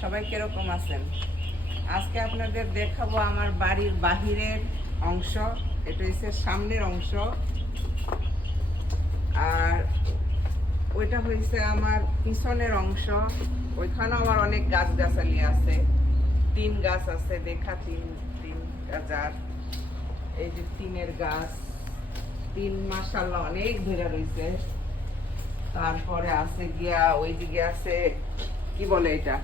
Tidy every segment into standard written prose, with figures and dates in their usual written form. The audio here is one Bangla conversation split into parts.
সবাই কিরকম আছেন? আজকে আপনাদের দেখাবো আমার বাড়ির বাহিরের অংশ। এটা হচ্ছে সামনের অংশ, আর ওইটা হয়েছে আমার পিছনের অংশ। ওইখানে আমার অনেক গাছগাছালি আছে, তিন গাছ আছে, দেখা তিন তিন গাছ। এই যে তিনের গাছ, তিন মাশাআল্লাহ অনেক ধরে রয়েছে। তারপরে আছে গিয়া ওই দিকে আছে কি বলে এটা,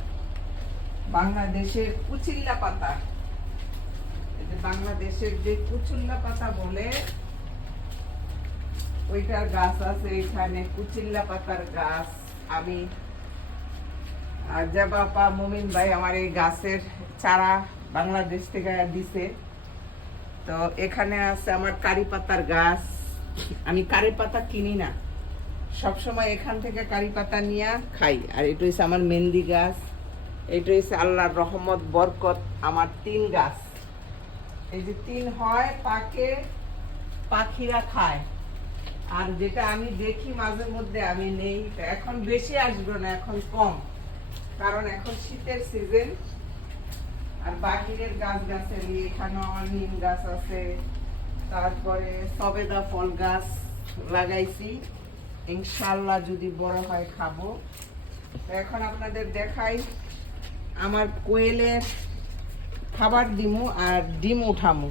বাংলাদেশের কুচিল্লা পাতা। এই যে বাংলাদেশের যে কুচিল্লা পাতা বলে ওইটার গাছ আছে এখানে, কুচিল্লা পাতার গাছ। আমি আর যে বাপা মুমিন ভাই আমার এই গাছের চারা বাংলাদেশ থেকে দিছে। তো এখানে আছে আমার কারি পাতার গাছ। আমি কারি পাতা কিনি না, সবসময় এখান থেকে কারি পাতা নিয়ে খাই। আর এটা হচ্ছে আমার মেহেন্দি গাছ। এটা হচ্ছে আল্লাহর রহমত বরকত আমার তিন গাছ। এই যে তিন হয় পাকে, পাখিরা খায়। আর যেটা আমি দেখি মাঝে মধ্যে আমি নেই, এখন বেশি আসবে না, এখন কম, কারণ এখন শীতের সিজন। আর বাহিরের গাছ গাছালি এখানেও আমার নিম গাছ আছে, তারপরে সবেদা ফল গাছ লাগাইছি, ইনশাআল্লাহ যদি বড় হয় খাবো। এখন আপনাদের দেখাই আমার কোয়েলের খাবার দিমু আর ডিম উঠামু।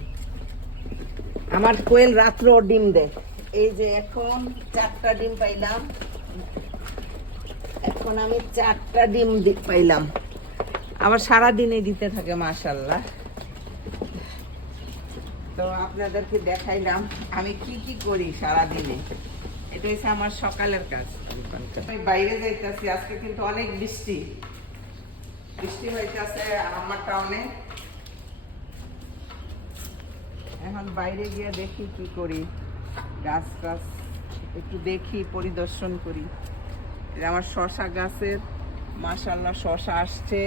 আমার কোয়েল রাত্রেও ডিম দেয়। এই যে এখন 4টা ডিম পাইলাম, এখন আমি 4টা ডিম পাইলাম। আবার সারাদিনে দিতে থাকে মাশাআল্লাহ। তো আপনাদেরকে দেখাইলাম আমি কি কি করি সারাদিনে। এটা হচ্ছে আমার সকালের কাজ। আমি বাইরে যাইতেছি, আজকে কিন্তু অনেক বৃষ্টি বৃষ্টি হইতেছে আমার টাউনে। এখন বাইরে গিয়ে দেখি কি করি, গাছ টাছ একটু দেখি, পরিদর্শন করি। আমার শশা গাছের মাশাআল্লাহ শশা আসছে।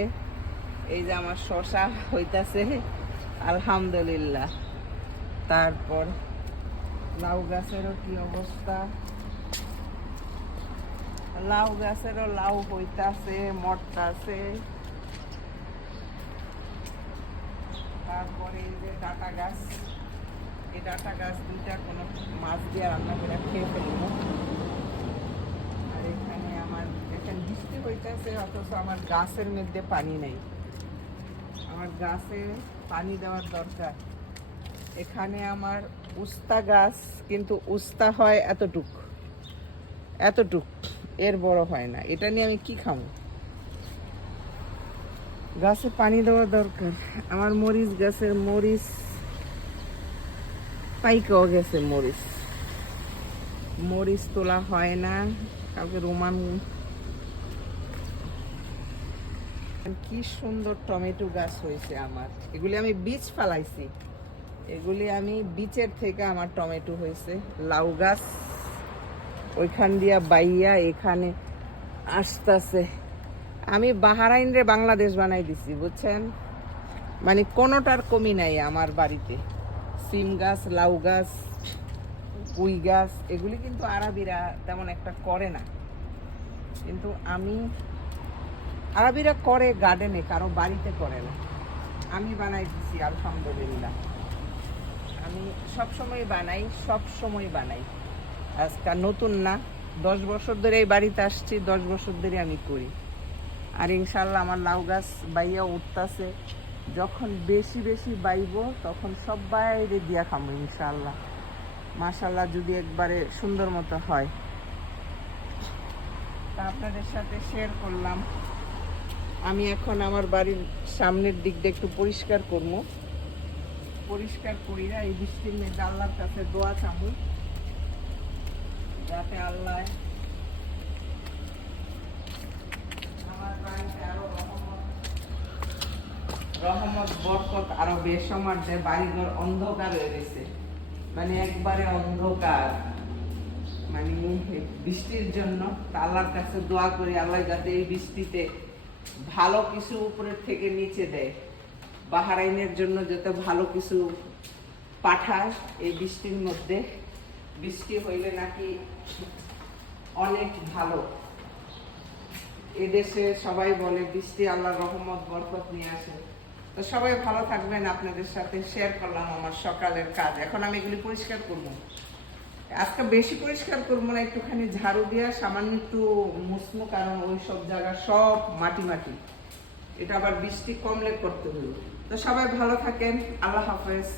এই যে আমার শশা হইতাছে আলহামদুলিল্লাহ। তারপর লাউ গাছেরও কি অবস্থা, লাউ গাছেরও লাউ হইতাছে, মরতাছে। তারপরে এই যে ডাটা গাছ, এই ডাটা গাছ দুইটা কোনো মাছ দিয়ে রান্না করে খেয়ে ফেলব। আর এখানে আমার এখানে বৃষ্টি হইতেছে, অথচ আমার গাছের মধ্যে পানি নেই। আমার গাছে পানি দেওয়ার দরকার। এখানে আমার উস্তা গাছ, কিন্তু উস্তা হয় এতটুক এতটুক, এর বড় হয় না। এটা নিয়ে আমি কি খাবো? গাছে পানি দেওয়া দরকার। আমার মরিচ গাছের মরিচ পাইকাও গেছে, মরিচ মরিচ তোলা হয় না। কালকে রোমান কি সুন্দর টমেটো গাছ হয়েছে আমার। এগুলি আমি বীজ ফালাইছি, এগুলি আমি বীজের থেকে আমার টমেটো হয়েছে। লাউ গাছ ওইখান দিয়া বাইয়া এখানে আসতেছে। আমি বাহারাইন রে বাংলাদেশ বানাই দিছি, বুঝছেন? মানে কোনোটার কমি নাই আমার বাড়িতে। সিম গাছ, লাউ গাছ, পুঁই গাছ, এগুলি কিন্তু আরবিরা তেমন একটা করে না, কিন্তু আরবিরা করে গার্ডেনে, কারো বাড়িতে করে না। আমি বানাই দিছি আলহামদুলিল্লাহ। আমি সবসময় বানাই, সবসময় বানাই। আজকাল নতুন না, 10 বছর ধরে এই বাড়িতে আসছি, 10 বছর ধরে আমি করি। আর ইনশাল্লাহ আমার লাউ গাছ বাইয়া উঠতেছে। যখন বেশি বেশি বাইব তখন সব বাইরে দিয়া খামো ইনশাল্লাহ। মাশাল্লাহ যদি একবারে সুন্দর মতো হয়। তা আপনাদের সাথে শেয়ার করলাম। আমি এখন আমার বাড়ির সামনের দিকটা একটু পরিষ্কার করব। পরিষ্কার করি না, এই বৃষ্টির মধ্যে আল্লাহর কাছে দোয়া চাবো যাতে আল্লাহ আমার বাড়িতে আরো রহমত বরকত আরো বেসমার। যে বাড়িঘর অন্ধকার হয়ে গেছে, মানে একবারে অন্ধকার, মানে বৃষ্টির জন্য। আল্লাহর কাছে দোয়া করি আল্লাহ যাতে এই বৃষ্টিতে ভালো কিছু উপরের থেকে নিচে দেয়, বাহারাইনের জন্য যাতে ভালো কিছু পাঠায় এই বৃষ্টির মধ্যে। বৃষ্টি হইলে নাকি অনেক ভালো। এদেশে সবাই বলে বৃষ্টি আল্লাহর রহমত বরকত নিয়ে আসে। তো সবাই ভালো থাকবেন। আপনাদের সাথে শেয়ার করলাম আমার সকালের কাজ। এখন আমি এগুলি পরিষ্কার করবো। আজকে বেশি পরিষ্কার করবো না, একটুখানি ঝাড়ু দিয়া সামান্য একটু মুছবো, কারণ ওই সব জায়গা সব মাটি মাটি। এটা আবার বৃষ্টি কমলে করতে হলো। তো সবাই ভালো থাকেন, আল্লাহ হাফেজ।